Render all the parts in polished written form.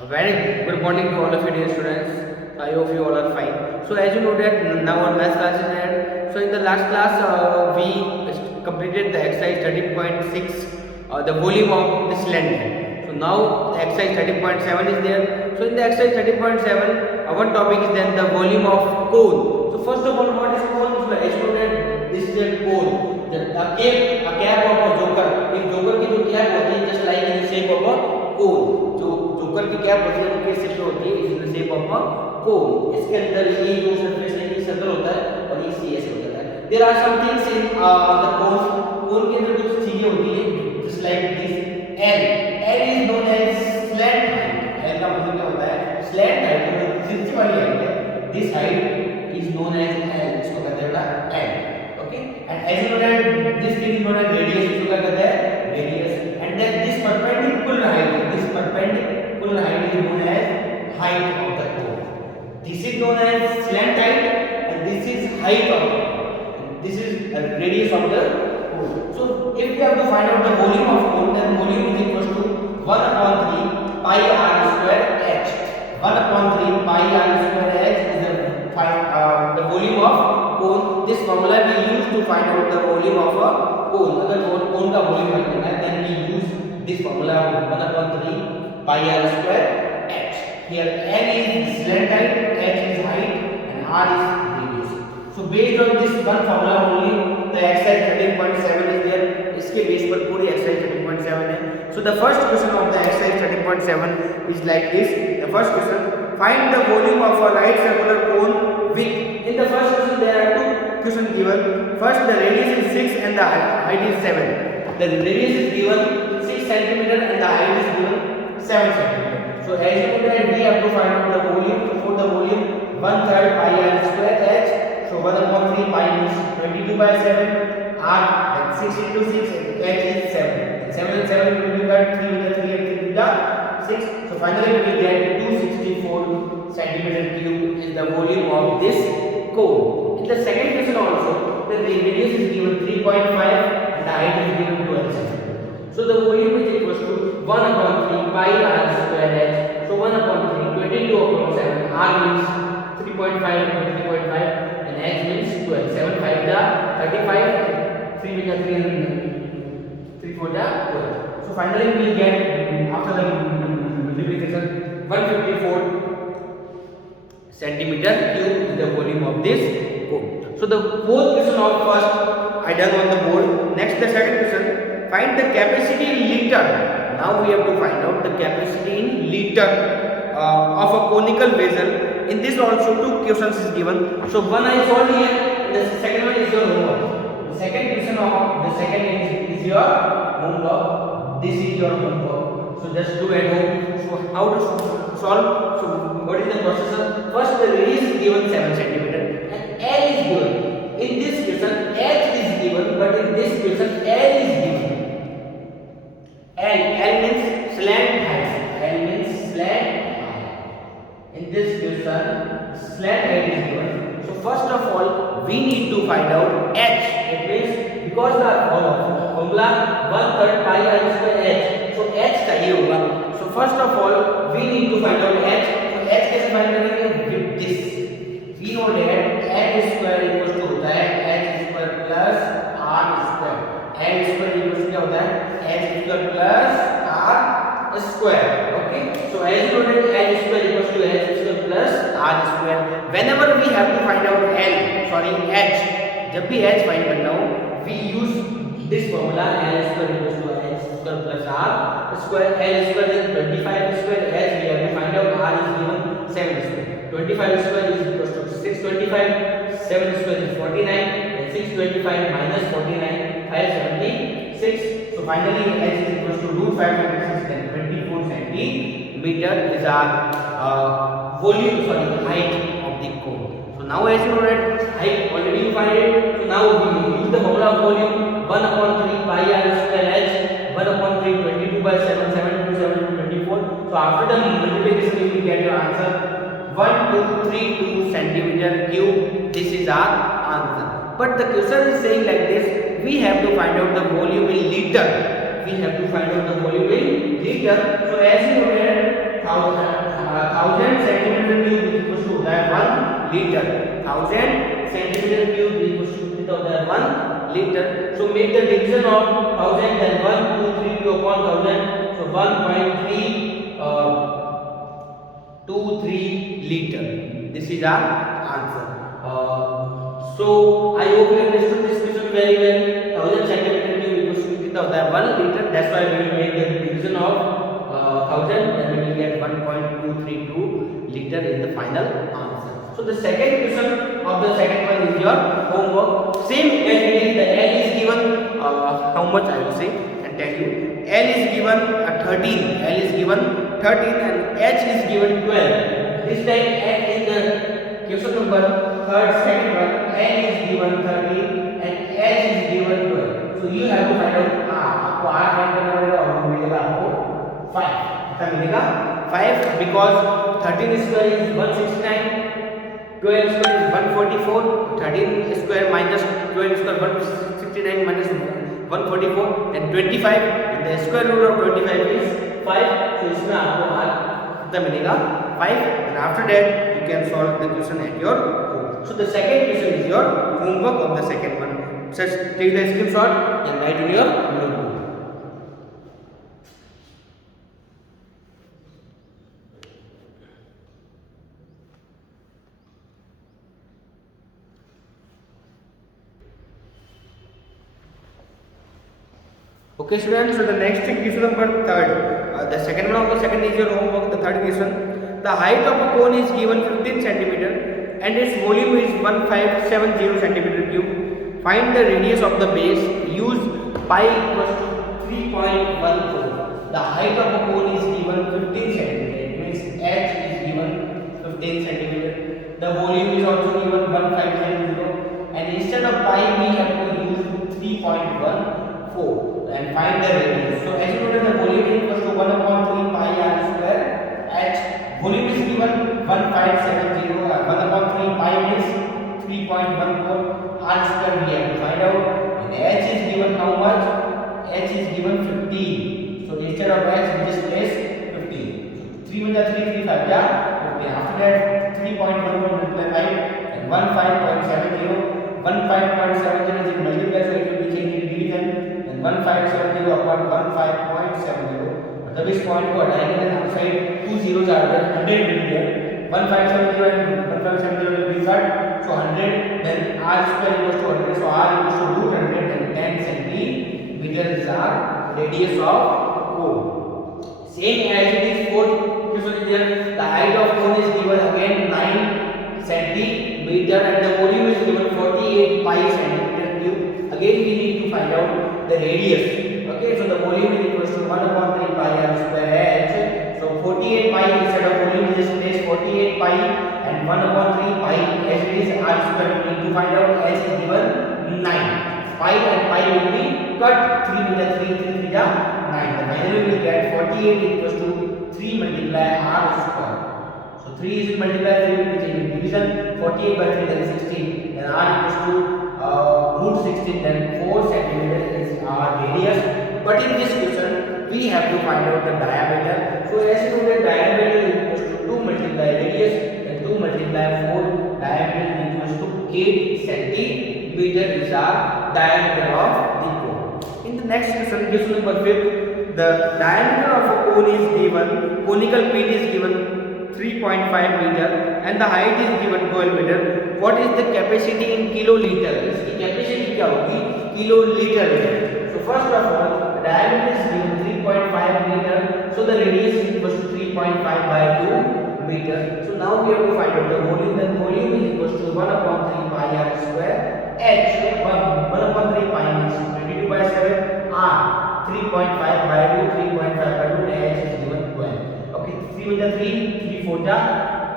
A very good morning to all of you dear students. I hope you all are fine. So as you know that now our math class is end. So in the last class we completed the exercise 13.6, the volume of the cylinder. So now the exercise 13.7 is there. So in the exercise 13.7 one topic is then the volume of cone. So first of all, what is cone? So as you know that this is a cone. A cap of a joker. If joker की जो cap होती है just like in the shape of a cone. जो joker की cap होती है वो किस शेप में होती है? Is in the shape of a cone. इसके अंदर ये जो सरफेस है ये सर्कल होता है और ये सी ऐसे होता है. There are some things in the cone के अंदर कुछ चीजें होती है just like this L is known as slant height. L का मतलब क्या होता है? स्लैंट हाइट, मतलब तिरछी वाली हाइट है. This height is known as L. इसको कहते हैं L. Okay. And as you know that this thing is known as radius. इसको क्या कहते हैं? Radius. And then this perpendicular height is known as height of the cone. This is known as slant height and this is height of the cone. This is radius of the cone. So if we have to find out the volume of cone, then volume is equals to 1 upon 3 pi r square h. 1 upon 3 pi r square h is the volume of cone. This formula we use to find out the volume of a cone. अगर cone का volume निकालना है then we use this formula 1 upon 3 pi r square h. Here n is slant height, h is height and r is radius. So based on this one formula only the exercise 13.7 is there. इसके base पर पूरी exercise 13.7 है. So the first question of the exercise 13.7 is like this. The first question, find the volume of a right circular cone with. In the first question there are two questions given. First the radius is 6 and the height is 7. The radius is given 6 cm and the height is given 7 cm. So as you know that we have to find out the volume. So for the volume 1/3 pi r square h. So 1 upon 3 pi means 22 by 7. R and 6 into 6 and h is 7. 7 and 7 will be cut 3 with the 3 and 3 with the 6. So finally we will get 264 centimeter cube is the volume of this cone. In the second question also the radius is given 3.5 and the height is given 12 cm. So the volume is equals to 1 upon 3 pi r square h. So 1 upon 3 22 upon 7. R means 3.5 into 3.5 and h means 12. 7 5 the 35. 3 with the 3 and 3 4 the 12. So finally we will get after the multiplication 154 centimeter cube is the volume of this cone. So the fourth question of first I done on the board. Next the second question, find the capacity in liter. Now we have to find out the capacity in liter of a conical vessel. In this also two questions is given. So one I solved here and the second one is your homework. The second question of the second is your homework. This is your homework. So just do at home. So how to solve? So what is the process? First the radius is given 7 cm and L is given. In this question h is given, but in this question L is given. L means slant height. L means slant height. In this question slant height is given. So first of all we need to find out h. It means because the formula 1/3 pi r square h. So h चाहिए होगा. So first of all we need to find out h. So h कैसे find करेंगे? With this. We know that h square equals to होता है h square plus r square. h square equals to क्या होता है? h square plus r square. Okay. So as you know that h square equals to h square plus r square. Whenever we have to find out h, जब भी h find करना हो, we use this formula l square equals to h square plus r square. L square is 25 square. H we have to find out. R is given 7 square. 25 square is equals to 625. 7 square is 49 and 625 minus 49 576. So finally h is equals to root 526 then 24 centimeter is our height of the cone. So now as you know that height already you find it. So now we use the formula of volume 1 upon 3 pi r square h. 1 upon 3 22 by 7 7 into 7 24. So after the multiplication you will get your answer 1232 centimeter cube. This is our answer. But the question is saying like this, we have to find out the volume in liter. We have to find out the volume in liter. So as you know that 1000 centimeter cube is equals to that 1 liter. 1000 centimeter cube is equals to that 1 liter. So make the division of 1000 then 1 2 3 2 upon 1000. So 1.323 liter. This is our answer. So I hope you understood this question very well. 1000 centimeter cube equals to that 1 liter. That's why we will make the division of 1000 and we will get 1.232 liter in the final answer. So the second question of the second one is your homework. Same as it is, the L is given how much I will say and tell you. L is given 13. L is given 13 and H is given 12. This time H is the question number second one. L is given 13 and H is given 12. So you have to find out आपको R find करना पड़ेगा और मिलेगा आपको 5. कितना मिलेगा 5 because 13 square is 169, 12 square is 144, 13 square minus 12 square 169 minus 144 and 25 and the square root of 25 is 5. So इसमें आपको R कितना मिलेगा 5 and after that you can solve the question at your home. So the second question is your homework of the second one. Just take the screenshot and write in your notebook. Okay students, so the next question number third. The second one of the second is your homework. The third question. The height of a cone is given 15 centimeter and its volume is 1570 centimeter cube. Find the radius of the base. Use pi equals to 3.14. The height of a cone is given 15 centimeter. It means H is given 15 centimeter. The volume is also given 1570 and instead of pi we have to use 3.14 and find the radius. So as you know that the volume is equals to 1 upon 3 pi r square. H volume is given 1570. 1 upon 3 pi means 3.14 r square we have to find out. And H is given how much? H is given 15. So instead of H we just place 15. So 3 1 3 3 5 ja 15. After that 3.14 multiplied by and 15.70. 15.70 is multiplied, so it will be changed in division. 1570 upon 15.70. मतलब इस point को हटाएंगे then outside 2 zeros are there, 100 will be there. 1570 and 1570 will be cut, so 100 then r square equals to 100, so r equals to root 110 centimeter is our radius of cone. Same as it is fourth question is there. The height of cone is given again 9 centimeter and the volume is given 48 pi centimeter cube. Again we need to find out the radius. Okay, so the volume is equals to 1 upon 3 pi r square h. So 48 pi instead of volume we just place 48 pi and 1 upon 3 pi as it is r square we need to find out. H is given 9. Pi and pi will be cut. 3 with the 3 3 is 9. The finally we will get 48 equals to 3 multiply r square. So 3 is multiplied, 3 will be changing division. 48 by 3 that is 16 and r equals to root 16, then 4 centimeter is our radius. But in this question we have to find out the diameter. So as you know that diameter is equals to 2 multiply radius and 2 multiply 4, diameter is equals to 8 centimeter is our diameter of the cone. In the next question, question number 5, the diameter of a cone is given, conical pit is given 3.5 meter and the height is given 12 meter. What is the capacity in kiloliter? इसकी capacity क्या होगी kiloliter में? So first of all, the diameter is given 3.5 meter. So the radius is equals to 3.5 by 2 meter. So now we have to find out the volume. The volume is equals to 1 upon 3 pi r square h. 1 upon 3 pi means 22 by 7 r. 3.5 by 2, 3.5 by 2, h is given 12. Okay, 3 with the 3, 3 4 ja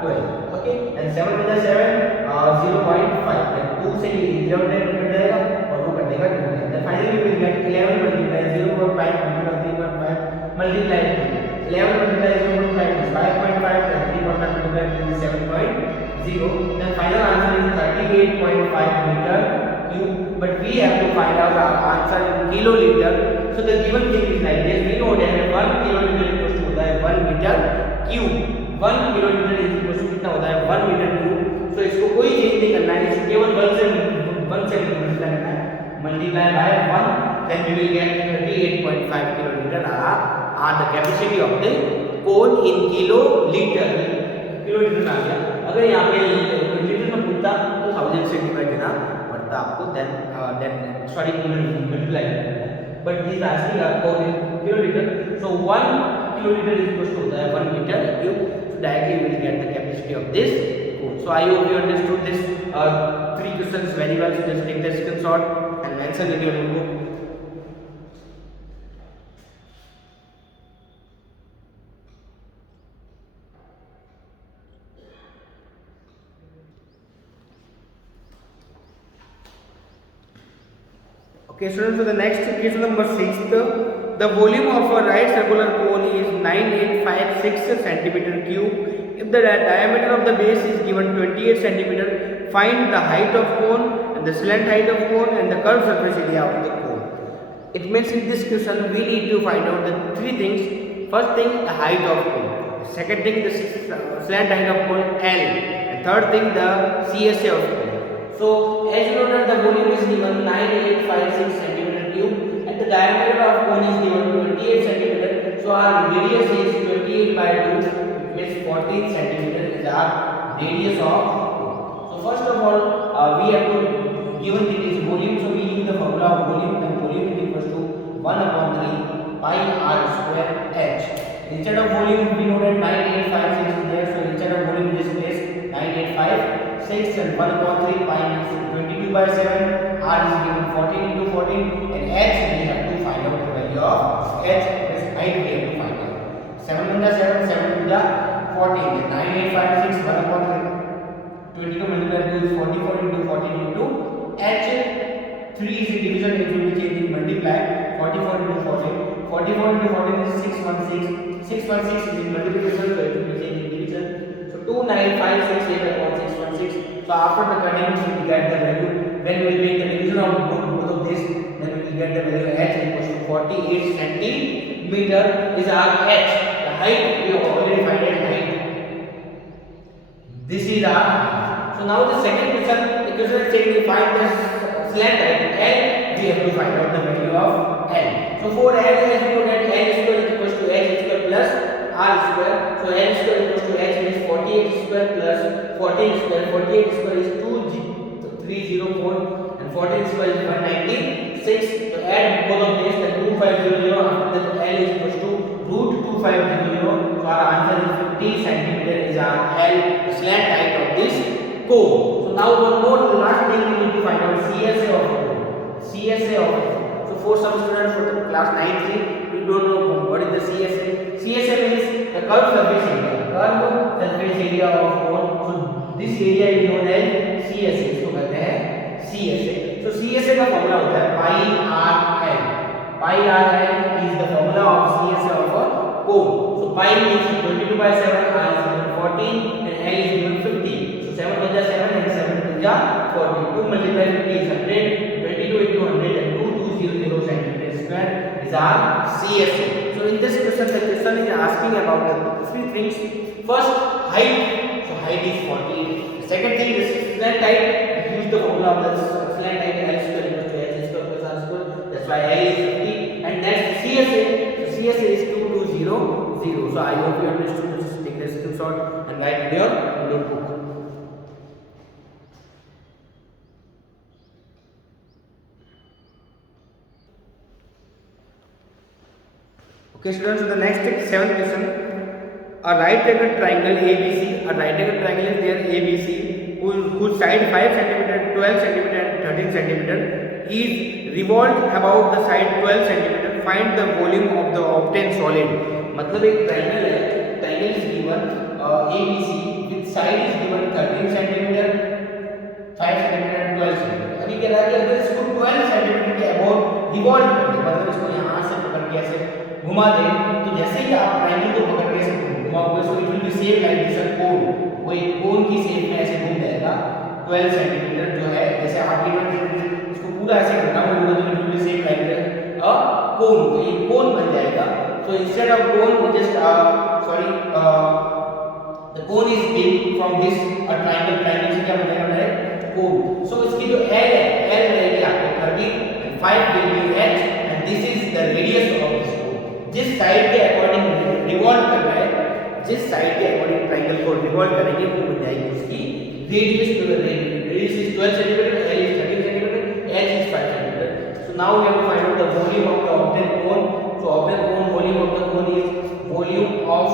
12. Okay, and 7 with the 7, 0.5. And 2 से 11 cut जाएगा और वो कटेगा 2. Then finally we will get 11 multiply 0.5 multiply 3.5 multiply 2. 11 multiply 0.5 is 5.5 and 3.5 multiply 2 is 7.0. Then final answer is 38.5 meter cube. But we have to find out our answer in kiloliter. So the given thing is like this. We know that 1 kiloliter equals to 1 meter cube 1 kilolitre is equal to कितना होता है 1 metre cube. सो इसको कोई change नहीं करना है, इसको केवल 1 से मल्टीप्लाई करना है, multiply by 1, then we will get 38.5 kilolitre are the capacity of the cone in kilolitre. Kilolitre में आ गया, अगर यहाँ पे लीटर में पूछता तो 1000 से डिवाइड देना पड़ता आपको, देन सॉरी मल्टीप्लाई करना है, but this asking about in kilolitre. So 1 kilolitre is equal to होता है 1 metre cube. So directly we will get the capacity of this cone. So I hope you understood this 3 questions very well. So just take the screenshot and answer in your notebook. Okay, students, for the next case number 6, the volume of a right circular cone is 9856 centimeter cube. If the diameter of the base is given 28 centimeter, find the height of cone and the slant height of cone and the curved surface area of the cone. It means in this question we need to find out the 3 things. First thing, the height of cone. Second thing, the slant height of cone L. And third thing, the CSA of cone. So as you know that the volume is given 9856 centimeter cube and the diameter of cone is given 28 centimeter. So our radius is 28 by 2, it means 14 centimeter is our radius of cone. So first of all we have to given this volume, so we use the formula of volume. The volume is equal to 1 upon 3 pi r square h. Instead of volume we know that 9856 is there, so instead of volume this place 9856 and 1 upon 3 pi is 22 by 7, r is given 14 into 14 and h we have to find out the value of h, this height we have to find out. 7 into 7, 7 into 14, 9856 1 upon 3, 22 multiplied 2 is 44 into 14 into h. 3 is a division, it will be changed in multiply. 44 into 14, 44 into 14 is 616, 616 is in multiplication, so it will be changed in division. So 2956 upon 616. So after the cutting we will get the value. When we will make the division of both of this, then we will get the value h equals to 48 centimeter is our h. The height we have already defined as height. This is our. So now the second question, the question is saying we find the slant height L. We have to find out the value of L. So for L, as you know that L square is equal to h square plus r square. So L square equals to h means 48 square plus 14 square. 48 square is 2304 and 14 square is 196. So add both of these, then 2500. After that L is equal to root 2500. So our answer is 50 centimeter is our L, the slant height of this cone. So now one more last thing we need to find out CSA of cone. CSA of cone. So for some students for the class 9-3 we don't know what is the CSA. CSA means the curved surface area. Curved surface area of cone. So this area is known as CSA. इसको कहते हैं CSA. So CSA का formula होता है pi r l. Pi r l is the formula of CSA of a cone. So pi is 22 by 7, r is given 14 and l is given 50. So 7 to the 7 and 7 to the 40. 2 multiplied 50 is 100. 22 into 100 and 2200 centimeter square is our CSA. So in this question the question is asking about the 3 things. First, height. So height is 40. Second thing is slant height. Use the formula of the slant height L square equals to h square plus r square. That's why L is 50. And next CSA. So CSA is 2200. So I hope you understood this. Take the screenshot and write in your notebook. Okay, students. So the next 7th question. A right angle triangle ABC. A right angle triangle is there ABC, whose side 5 cm, 12 cm, and 13 cm is revolved about the side 12 cm. Find the volume of the obtained solid. मतलब एक triangle है. Triangle is given ABC with side is given 13 cm, 5 cm, and 12 cm. अभी कह रहा है कि अगर इसको 12 cm के अबाउट रिवॉल्व कर दे, मतलब इसको यहाँ से पकड़ के ऐसे घुमा दे, तो जैसे ही आप ट्रायंगल को पकड़ के ऐसे घुमाओगे so it will be same like this a cone. वो एक कोन की शेप में ऐसे घूम जाएगा. 12 सेंटीमीटर जो है, जैसे आप इसको पूरा ऐसे घुमाओगे तो it will be same like a cone. तो ये कोन बन जाएगा. So instead of cone, we just the cone is built from this triangle से क्या बनेगा हमारे cone. So इसकी जो L रहेगी आपको 30 and 5 will be H and this is the radius of this cone. जिस साइड के अकॉर्डिंग रिवॉल्व कर रहा है, जिस साइड के अकॉर्डिंग ट्रायंगल को रिवॉल्व करेंगे वो बन जाएगी उसकी रेडियस. तो radius is 12 cm, L is 13 cm, H is 5 cm. So now we have to find out the volume of the obtained cone. So obtained cone, volume of the cone is volume of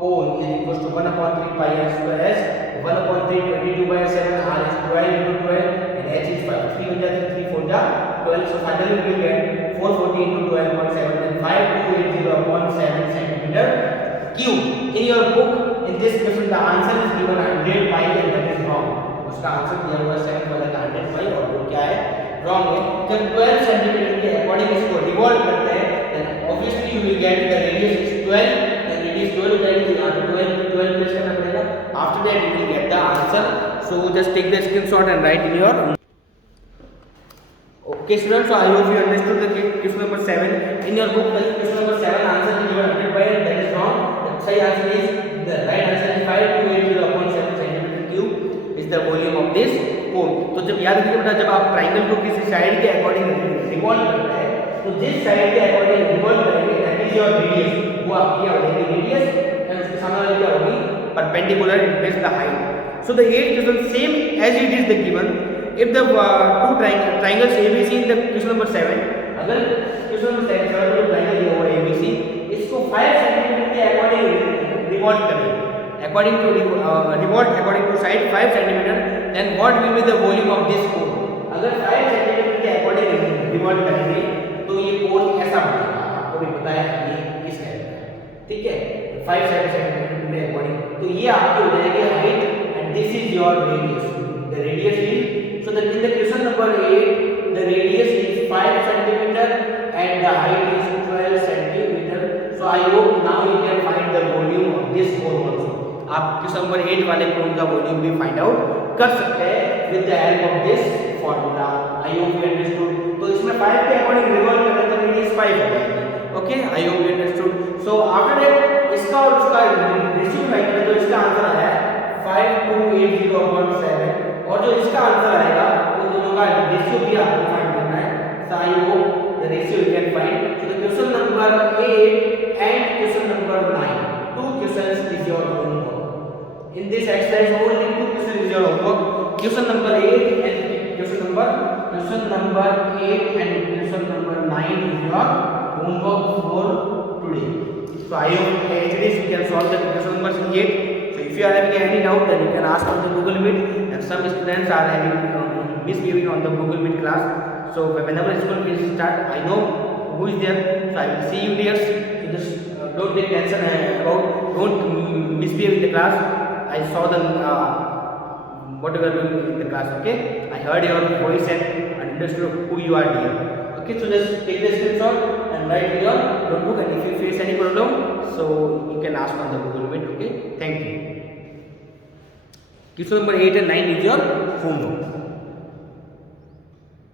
cone is equals to 1 upon 3 pi r square s 1 upon 3 22 by 7 r is 12 into 12 and h is 5. 3 into 3 4 ja 12. So finally we will get 440 into 12.7 and 5280 upon 7 centimeter cube. In your book in this question the answer is given 100 pi and that is wrong. उसका answer दिया हुआ है 7 वाला का 100 pi और वो क्या है wrong है. जब 12 centimeter के अकॉर्डिंग इसको रिवॉल्व करते हैं then obviously you will get the radius is 12 and radius 12 है तो यहाँ पे 12 into 12 प्लस करना पड़ेगा. After that you will get the answer. So just take the screenshot and write in your. Okay students, so I hope you understood the question number 7. In your book question number 7 answer is given 100 pi and that is wrong. The right answer is 5280 upon 7 centimeter cube is the volume of this cone. तो जब याद रखिए बेटा, जब आप triangle को किसी side के अकॉर्डिंग रिवॉल्व करते हैं तो जिस साइड के अकॉर्डिंग रिवॉल्व करेंगे दैट इज योर रेडियस. वो आपकी क्या होगी रेडियस एंड उसके सामने वाली क्या होगी perpendicular. It means the height. So the eighth question same as it is the given. If the two triangles ABC in the question number 7, अगर question number 7 में triangle दिया हुआ है ABC, इसको 5 cm के अकॉर्डिंग रिवॉल्व करें, according to revolve according to side 5 cm, then what will be the volume of this cone? अगर 5 cm के अकॉर्डिंग रिवॉल्व करेंगे तो ये कोन कैसा बनेगा आपको भी पता है ये इस टाइप का है. ठीक है 5 cm के अकॉर्डिंग तो ये आपकी हो जाएगी height and this is your radius. The radius is so that in the question number 8 the radius is 5 centimeter and the height is 12 centimeter. So I hope now you can find the volume of this cone also. आप question number 8 वाले कोन का volume भी find out कर सकते हैं with the help of this formula. I hope you understood. तो इसमें 5 के अकॉर्डिंग रिवॉल्व करें तो रेडियस 5 हो जाएगी. Okay I hope you understood. So after that इसका और उसका रेशियो फाइंड करें तो इसका आंसर आया 5280 upon 7 और जो इसका आंसर आएगा उन दोनों का रेशियो भी आपको फाइंड करना है. So I hope the ratio you can find. So the question number 8 and question number 9, two questions is your homework. In this exercise only two questions is your homework. Question number 8 and question number 8 and question number 9 is your homework for today. So I hope at least you can solve the question number 8. So if you are having any doubt then you can ask on the Google Meet, and some students are having misbehaving on the Google Meet class. So whenever school will start, I know who is there, so I will see you there. So just don't take tension about, don't misbehave in the class. I saw the what you are doing in the class. Okay, I heard your voice and understood who you are there. Okay, so just take the screenshot and write in your notebook, and if you face any problem so you can ask on the Google Meet. Okay, thank you. Question number 8 and 9 is your homework.